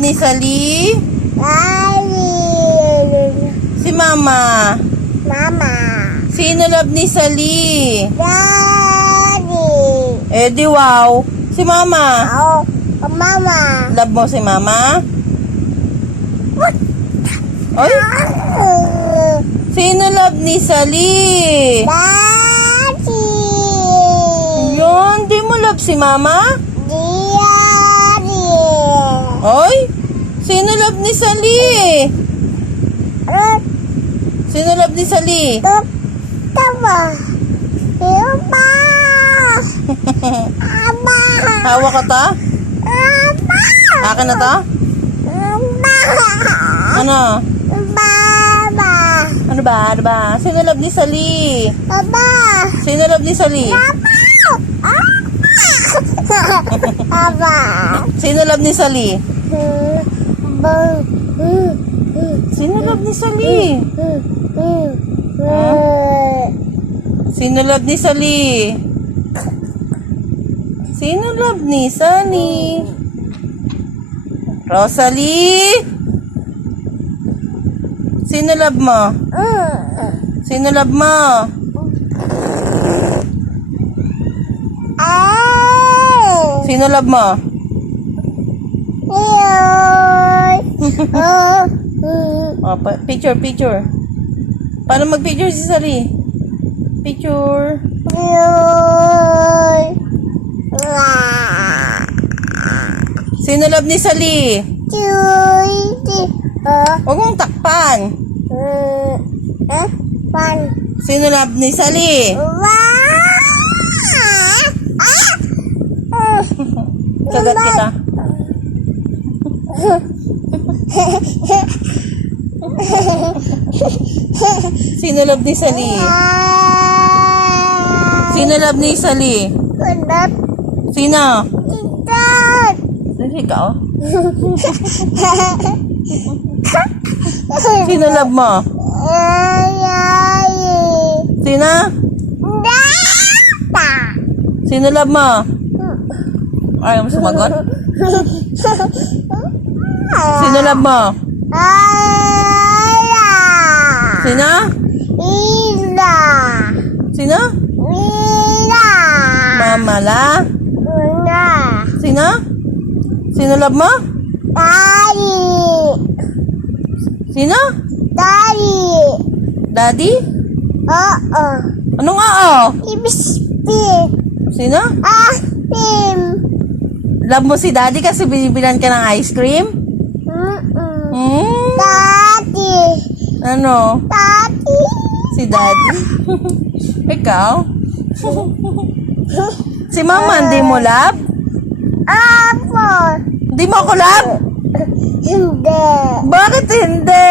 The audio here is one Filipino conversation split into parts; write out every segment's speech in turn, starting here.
ni Sally? Daddy. Si Mama. Mama. Sino love ni Sally? Daddy. Eh di wow. Si Mama. Oh, Mama. Love mo si Mama? Oy, sino love ni Sally? Daddy. Yun, di mo love si Mama? Daddy. Oy, sino love ni Sally? Sino love ni Sally? Tama. Papa. Aba. Hawak ka ta? Aba. Akin na ta? Aba. Ano? Baba. Ano ba? Ano ba? Sino love ni Sally? Baba. Sino love ni Sally? Aba. Sino love ni Sally? Sino love ni Sally? Sino love ni Sally? Sino love ni Sally? Rosalie? Sino love mo? Sino love mo? Sino love mo? Oh, picture, picture. Paano mag-picture si Sally? Picture. Sino love ni Sally? Huwag mong takpan. Sino love ni Sally? Kagat kita. Sino love ni Sally? Sino love ni Sally? Sino? Ikaw? Sino love mo? Sino? Sino love mo? Ayaw mo sumagot? Sino love mo? Sino? Sino? Mama la? Sino? Sino love mo? Sino? Daddy? Anong oo? Sino? Love mo si Daddy kasi binibilan ka ng ice cream? Ano? Si Daddy? Ikaw? Si Mama, hindi mo love? Hindi mo ako love? Hindi. Bakit hindi?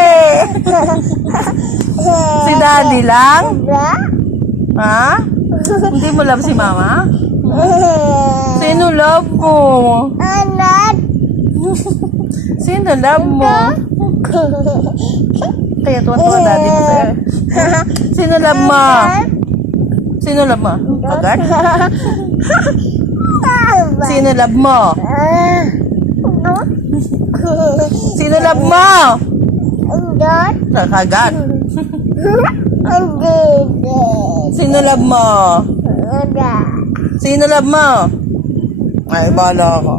Si Daddy lang? Ha? Hindi mo love si Mama? Sino love mo? Sino love mo? Kaya tuwa-tuwa Daddy mo sa'yo. Sino love mo? Sino love mo? Agad? Sino love mo? Sino love mo? Agad. Sino love mo? Sino love mo? Ay, bala ako.